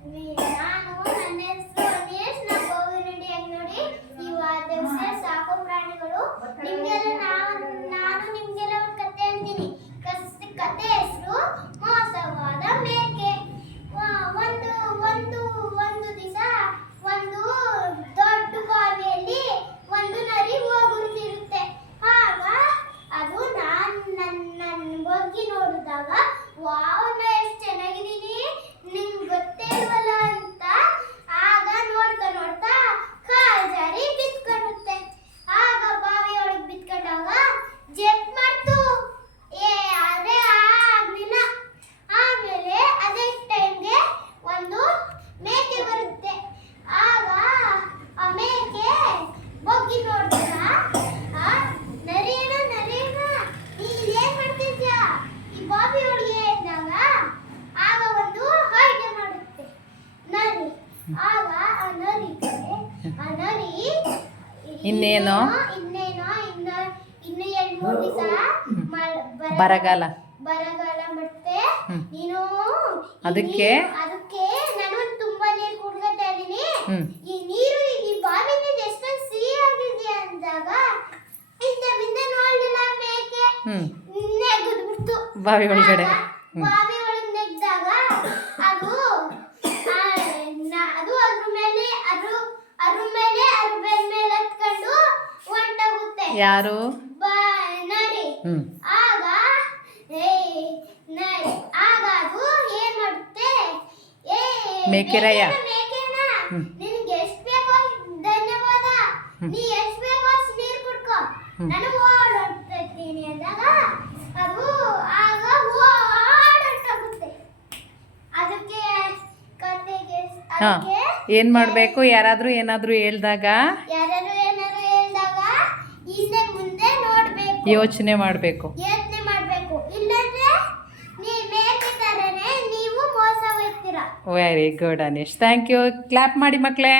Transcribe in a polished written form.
ನಾನು ನನ್ನ ಹೆಸರು ಅನೇಶ್. ನಾ ಗೋವಿನಂಡಿ ಅಂಗನೋಡಿ. ದಿವಸ ಸಾಕು ಪ್ರಾಣಿಗಳು. ನಿಮ್ಗೆಲ್ಲ ನಾನು ನಿಮ್ಗೆಲ್ಲ ಒಂದು ಕತೆ ಹೇಳ್ತೀನಿ. ಕತೆ ಹೆಸರು ಮೋಸವಾದ ಮೇಕೆ. ಒಂದು ಒಂದು ಒಂದು ದಿವಸ ಒಂದು ದೊಡ್ಡ ಬಾವಿಯಲ್ಲಿ ಒಂದು ನರಿ ಹೋಗುತ್ತಿರುತ್ತೆ. ಆಗ ಅದು ನನ್ನ ಬಗ್ಗೆ ನೋಡಿದಾಗ, ವಾವ್, ನಾ ಎಷ್ಟು ಚೆನ್ನಾಗಿದ್ದೀನಿ, ನಿಂಗೆ ಗೊತ್ತೇ ಇಲ್ವಲ್ಲ ಅಂತ. ಆಗ ನೋಡ್ತಾ ನೋಡ್ತಾ ಕಾಲ್ ಜಾರಿ ಬಿತ್ಕೊಳ್ಳುತ್ತೆ. ಆಗ ಬಾವಿಯೊಳಗೆ ಬಿತ್ಕೊಂಡಾಗ ಜಂಪ್ ಮಾಡ್ತು. ಆದ್ರೆ ಆಗ್ಲಿಲ್ಲ. ಆಮೇಲೆ ಅದೇ ಟೈಮ್ಗೆ ಒಂದು ಮೇಕೆ ಬರುತ್ತೆ. ಆಗ ಆ ಮೇಕೆ ಬಗ್ಗಿ ನೋಡಿದಾಗ, ನರೇನ ನೀ ಏನ್ ಮಾಡ್ತಿದ್ಯಾ ಈ ಬಾವಿ ಒಳಗೆ ಇದ್ದಾಗ? ಆಗ ಒಂದು ಐಡಿಯಾ ಮಾಡುತ್ತೆ ನರಿ. ಆಗ ಆ ನರಿ ಇನ್ನೇನೋ ಇನ್ನು 2-3 ದಿವಸ ಬರಗಾಲ ಮತ್ತೆ ನೀನು ಅದಕ್ಕೆ ನಾನು ತುಂಬಾ ನೀರು ಕುಡ್ಕೊತಾ ಇದೀನಿ. ಈ ನೀರು ಈ ಬಾವಿಯಿಂದ ಎಷ್ಟೊಂದು ಸಿಹಿ ಆಗಿದೆ ಅಂದಾಗ ಹಿಂದೆ ನೋಡ್ಲಿಲ್ಲ ಮೇಕೆ. ನೆಗೆದ್ಬಿಡ್ತು ಬಾವಿ ಒಳಗಡೆ. ಬಾವಿ ಒಳಗೆ ನೆಗ್ದಾಗ ಅದು ಅದ್ರ ಮೇಲೆ ಹತ್ಕೊಂಡು ಹೊಂಟೋಗುತ್ತೆ. ಯಾರು? ನರಿ. ಆಗ ಅದು ಏನ್ ಮಾಡುತ್ತೆ, ಮೇಕೆರಯ್ಯ, ನಿನಗೆ ಎಷ್ಟು ಬೇಕೋ ಧನ್ಯವಾದ, ನೀ ಎಷ್ಟು ಬೇಕೋ ಅಷ್ಟು ನೀರು ಕುಡ್ಕೊ, ನಾನು ಓಡಾಡ್ತೀನಿ ಅಂದಾಗ ಅದು ಆಗ ಓಡಾಡ್ತಾಗುತ್ತೆ. ಅದಕ್ಕೆ ಕತೆಗೆ ಏನ್ ಮಾಡ್ಬೇಕು? ಯಾರಾದ್ರೂ ಏನಾದ್ರೂ ಹೇಳ್ದಾಗ ಹಿಂದೆ ಮುಂದೆ ನೋಡ್ಬೇಕು, ಯೋಚನೆ ಮಾಡ್ಬೇಕು. ಇಲ್ಲಂದ್ರೆ ಮೇಕೆ ತರನೇ ನೀವು ಮೋಸ ಹೋಗ್ತೀರಾ. Very good Aneesh. Thank you. Clap ಮಾಡಿ ಮಕ್ಕಳೇ.